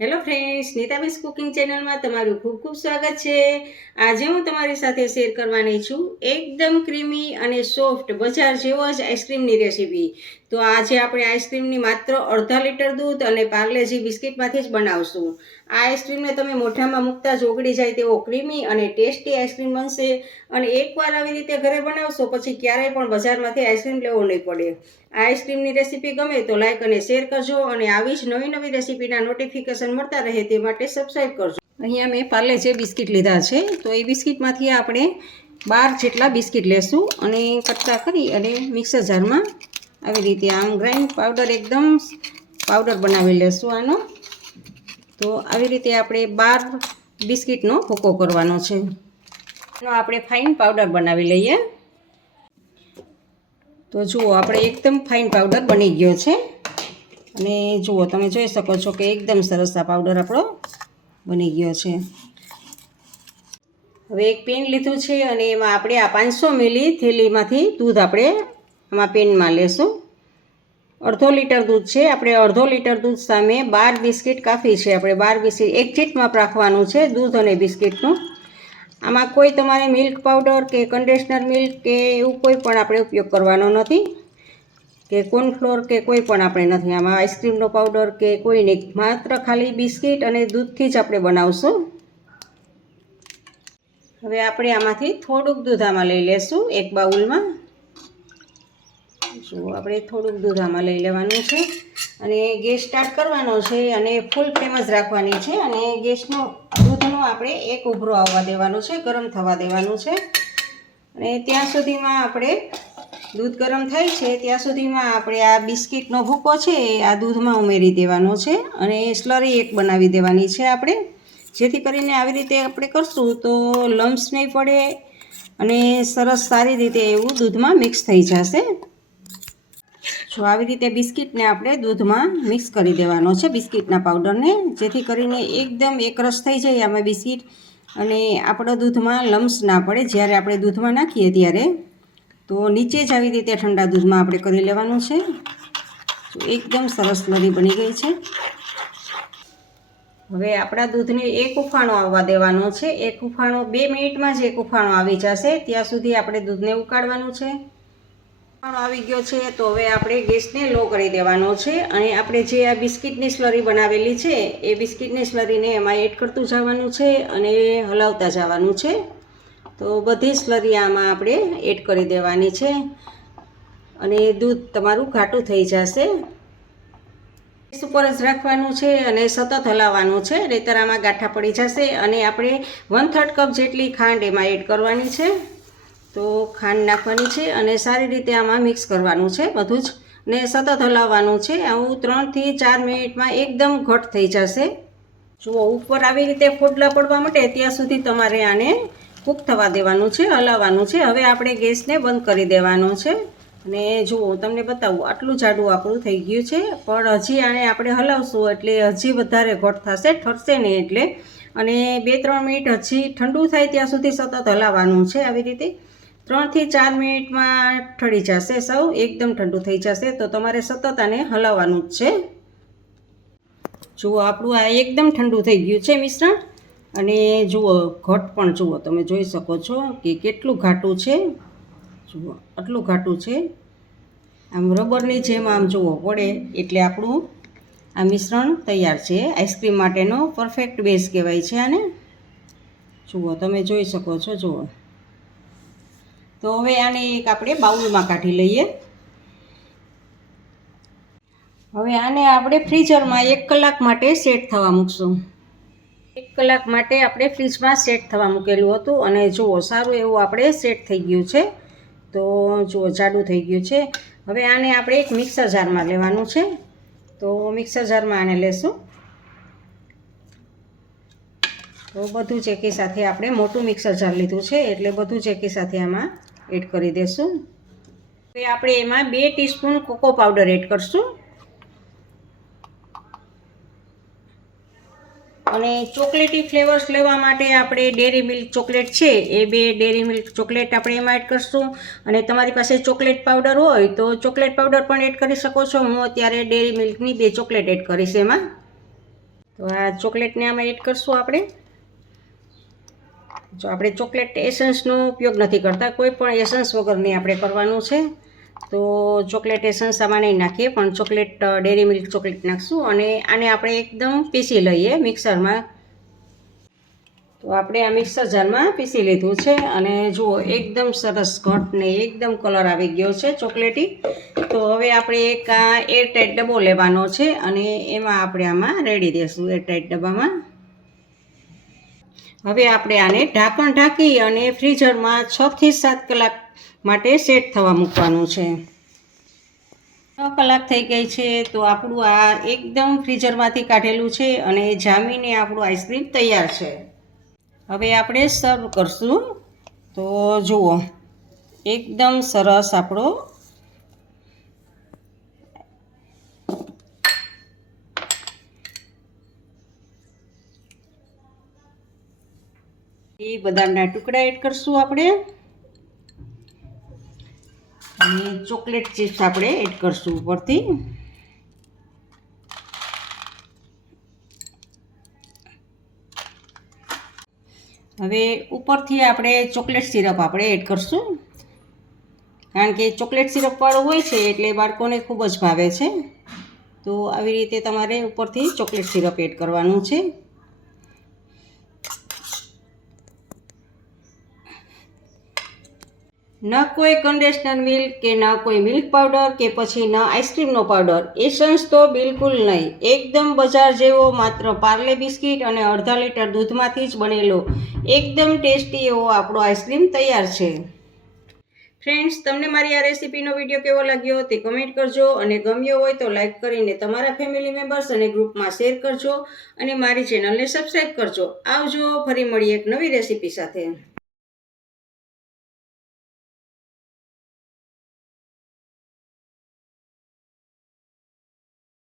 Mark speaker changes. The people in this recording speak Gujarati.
Speaker 1: હેલો ફ્રેન્ડ્સ નીતાબેસ કુકિંગ ચેનલમાં તમારું ખૂબ ખૂબ સ્વાગત છે. આજે હું તમારી સાથે શેર કરવાની છું એકદમ ક્રીમી અને સોફ્ટ બજાર જેવો જ આઈસ્ક્રીમની રેસીપી તો આજે આપણે આઈસ્ક્રીમની માત્ર અડધા લીટર દૂધ અને પાર્લેજી બિસ્કિટમાંથી જ બનાવશું. આ આઈસ્ક્રીમને તમે મોઢામાં મૂકતા જ ઓગળી જાય તેવો ક્રીમી અને ટેસ્ટી આઈસ્ક્રીમ બનશે અને એકવાર આવી રીતે ઘરે બનાવશો પછી ક્યારેય પણ બજારમાંથી આઈસ્ક્રીમ લેવો નહીં પડે. આ આઈસ્ક્રીમની રેસીપી ગમે તો લાઇક અને શેર કરજો અને આવી જ નવી નવી રેસીપીના નોટિફિકેશન મળતા રહે તે માટે સબસ્ક્રાઈબ કરજો. અહીંયા મેં પાર્લે જે બિસ્કિટ લીધા છે, તો એ બિસ્કિટમાંથી આપણે બાર જેટલા બિસ્કિટ લેશું અને કટકા કરી અને મિક્સર જારમાં આવી રીતે આમ ગ્રાઇન્ડ પાવડર એકદમ પાવડર બનાવી લેશું આનો. તો આવી રીતે આપણે બાર બિસ્કિટનો ભૂકો કરવાનો છે. એનો આપણે ફાઇન પાવડર બનાવી લઈએ. તો જુઓ, આપણે એકદમ ફાઇન પાવડર બની ગયો છે. અને જુઓ, તમે જોઈ શકો છો કે એકદમ સરસ આ પાવડર આપણો બની ગયો છે. હવે એક પેન લીધું છે અને એમાં આપણે આ પાંચસો મિલી થેલીમાંથી દૂધ આપણે આમાં પેનમાં લેશું. અડધો લીટર દૂધ છે. આપણે અડધો લીટર દૂધ સામે બાર બિસ્કિટ કાફી છે. આપણે બાર બિસ્કિટ, એક ચીટમાં રાખવાનું છે દૂધ અને બિસ્કિટનું. આમાં કોઈ તમારે મિલ્ક પાવડર કે કન્ડિશનર મિલ્ક કે એવું કોઈ પણ આપણે ઉપયોગ કરવાનો નથી. કે કોર્નફ્લોર કે કોઈ પણ આપણે નથી. આમાં આઈસ્ક્રીમનો પાવડર કે કોઈ નહીં માત્ર ખાલી બિસ્કિટ અને દૂધથી જ આપણે બનાવશું. હવે આપણે આમાંથી થોડુંક દૂધ આમાં લઈ લેશું એક બાઉલમાં. જો આપણે થોડુંક દૂધ આમાં લઈ લેવાનું છે. અને ગેસ સ્ટાર્ટ કરવાનો છે અને ફૂલ ફ્લેમ જ રાખવાની છે. અને ગેસનો દૂધનો આપણે એક ઉભરો આવવા દેવાનો છે ગરમ થવા દેવાનું છે. અને ત્યાં સુધીમાં આપણે દૂધ ગરમ થાય છે ત્યાં સુધીમાં આપણે આ બિસ્કિટનો ભૂકો છે એ આ દૂધમાં ઉમેરી દેવાનો છે. અને સ્લરી એક બનાવી દેવાની છે આપણે. જેથી કરીને આવી રીતે આપણે કરશું તો લમ્સ નહીં પડે અને સરસ સારી રીતે એવું દૂધમાં મિક્સ થઈ જશે. જો આવી રીતે બિસ્કિટને આપણે દૂધમાં મિક્સ કરી દેવાનો છે, બિસ્કિટના પાવડરને. જેથી કરીને એકદમ એકરસ થઈ જાય આમાં બિસ્કિટ. અને આપણો દૂધમાં લમ્સ ના પડે. જ્યારે આપણે દૂધમાં નાખીએ ત્યારે, તો નીચે જ આવી રીતે ઠંડા દૂધમાં આપણે કરી લેવાનું છે. એકદમ સરસ લરી બની ગઈ છે. હવે આપણા દૂધને એક ઉફાણો આવવા દેવાનો છે. એક ઉફાણો બે મિનિટમાં જ એક ઉફાણો આવી જશે. ત્યાં સુધી આપણે દૂધને ઉકાળવાનું છે. આવી ગયો છે, તો હવે આપણે ગેસને લો કરી દેવાનો છે અને આપણે જે આ બિસ્કિટની સ્લરી બનાવેલી છે, એ બિસ્કિટની સ્લરીને એમાં એડ કરતું જવાનું છે અને હલાવતા જવાનું છે. તો બધી સ્લરી આમાં આપણે એડ કરી દેવાની છે અને દૂધ તમારું ઘાટું થઈ જશે. ગેસ ઉપર જ રાખવાનું છે અને સતત હલાવવાનું છે, નહીતર આમાં ગાંઠા પડી જશે અને આપણે વન થર્ડ કપ જેટલી ખાંડ એમાં એડ કરવાની છે. તો ખાંડ નાખવાની છે અને સારી રીતે આમાં મિક્સ કરવાનું છે બધું જ. ને સતત હલાવવાનું છે. આવું ત્રણથી ચાર મિનિટમાં એકદમ ઘટ થઈ જશે. જુઓ, ઉપર આવી રીતે ફોડલા પડવા માટે ત્યાં સુધી તમારે આને કૂક થવા દેવાનું છે, હલાવવાનું છે. હવે આપણે ગેસને બંધ કરી દેવાનો છે. અને જુઓ, તમને બતાવું, આટલું જાડું આપણું થઈ ગયું છે. પણ હજી આને આપણે હલાવશું એટલે હજી વધારે ઘટ થશે, ઠરશે નહીં એટલે. અને બે ત્રણ મિનિટ હજી ઠંડુ થાય ત્યાં સુધી સતત હલાવવાનું છે આવી રીતે. ત્રણથી ચાર મિનિટમાં ઠરી જશે સૌ, એકદમ ઠંડુ થઈ જશે. તો તમારે સતત આને હલાવવાનું જ છે. જુઓ, આપણું આ એકદમ ઠંડુ થઈ ગયું છે મિશ્રણ. અને જુઓ, ઘટ પણ જુઓ, તમે જોઈ શકો છો કે કેટલું ઘાટું છે. જુઓ, આટલું ઘાટું છે. આમ રબરની જેમ આમ જુઓ પડે એટલે આપણું આ મિશ્રણ તૈયાર છે. આઈસ્ક્રીમ માટેનો પરફેક્ટ બેઝ કહેવાય છે આને. જુઓ, તમે જોઈ શકો છો, જુઓ. તો હવે આને એક આપણે બાઉલમાં કાઢી લઈએ. હવે આને આપણે ફ્રીઝરમાં એક કલાક માટે સેટ થવા મૂકશું. એક કલાક માટે આપણે ફ્રીજમાં સેટ થવા મૂકેલું હતું અને જુઓ, સારું એવું આપણે સેટ થઈ ગયું છે. તો જુઓ, જાડું થઈ ગયું છે. હવે આને આપણે એક મિક્સર જારમાં લેવાનું છે. તો મિક્સર જારમાં આને લેશું. તો બધું એકી સાથે આપણે મોટું મિક્સર જાર લીધું છે. એટલે બધું એકી સાથે આમાં એડ કરી દઈશું હવે આપણે એમાં બે ટીસ્પૂન કોકો પાવડર એડ કરશું. અને ચોકલેટી ફ્લેવર્સ લેવા માટે આપણે ડેરી મિલ્ક ચોકલેટ છે, એ બે ડેરી મિલ્ક ચોકલેટ આપણે એમાં એડ કરશું. અને તમારી પાસે ચોકલેટ પાવડર હોય તો ચોકલેટ પાવડર પણ એડ કરી શકો છો. હું અત્યારે ડેરી મિલ્કની બે ચોકલેટ એડ કરીશ એમાં. તો આ ચોકલેટને આમાં એડ કરશું આપણે. જો આપણે ચોકલેટ એસન્સનો ઉપયોગ નથી કરતા, કોઈ પણ એસન્સ વગરની આપણે કરવાનું છે, તો ચોકલેટ એસન્સ આમાં નહીં નાખીએ, પણ ચોકલેટ ડેરી મિલ્ક ચોકલેટ નાખશું અને આને આપણે એકદમ પીસી લઈએ મિક્સરમાં. તો આપણે આ મિક્સર જારમાં પીસી લીધું છે અને જુઓ, એકદમ સરસ ઘટને એકદમ કલર આવી ગયો છે ચોકલેટી. તો હવે આપણે એક આ એરટાઈટ ડબ્બો લેવાનો છે અને એમાં આપણે આમાં રેડી દઈશું એરટાઈટ ડબ્બામાં. હવે આપણે આને ઢાંકણ ઢાંકી અને ફ્રીઝરમાં છથી સાત કલાક માટે સેટ થવા મૂકવાનું છે. છ કલાક થઈ ગઈ છે તો આપણું આ એકદમ ફ્રીઝરમાંથી કાઢેલું છે અને જામીને આપણું આઈસ્ક્રીમ તૈયાર છે. હવે આપણે સર્વ કરશું. તો જુઓ, એકદમ સરસ આપણો એ બદામના ટુકડા એડ કરશું આપણે. અને ચોકલેટ ચિપ્સ આપણે એડ કરશું ઉપરથી. હવે ઉપરથી આપણે ચોકલેટ સિરપ આપણે એડ કરશું. કારણ કે ચોકલેટ સિરપવાળું હોય છે એટલે બાળકોને ખૂબ જ ભાવે છે. તો આવી રીતે તમારે ઉપરથી ચોકલેટ સિરપ એડ કરવાનું છે. ન કોઈ કન્ડિશનર મિલ્ક કે ન કોઈ મિલ્ક પાવડર કે પછી ન આઈસ્ક્રીમનો પાવડર એસન્સ તો બિલકુલ નહીં. એકદમ બજાર જેવો માત્ર પાર્લે બિસ્કિટ અને અડધા લીટર દૂધમાંથી જ બનેલો એકદમ ટેસ્ટી એવો આપણો આઈસ્ક્રીમ તૈયાર છે. ફ્રેન્ડ્સ તમને મારી આ રેસીપીનો વીડિયો કેવો લાગ્યો તે કમેન્ટ કરજો અને ગમ્યો હોય તો લાઈક કરીને તમારા ફેમિલી મેમ્બર્સ અને ગ્રુપમાં શેર કરજો અને મારી ચેનલને સબસ્ક્રાઈબ કરજો. આવજો, ફરી મળીએ એક નવી રેસીપી સાથે.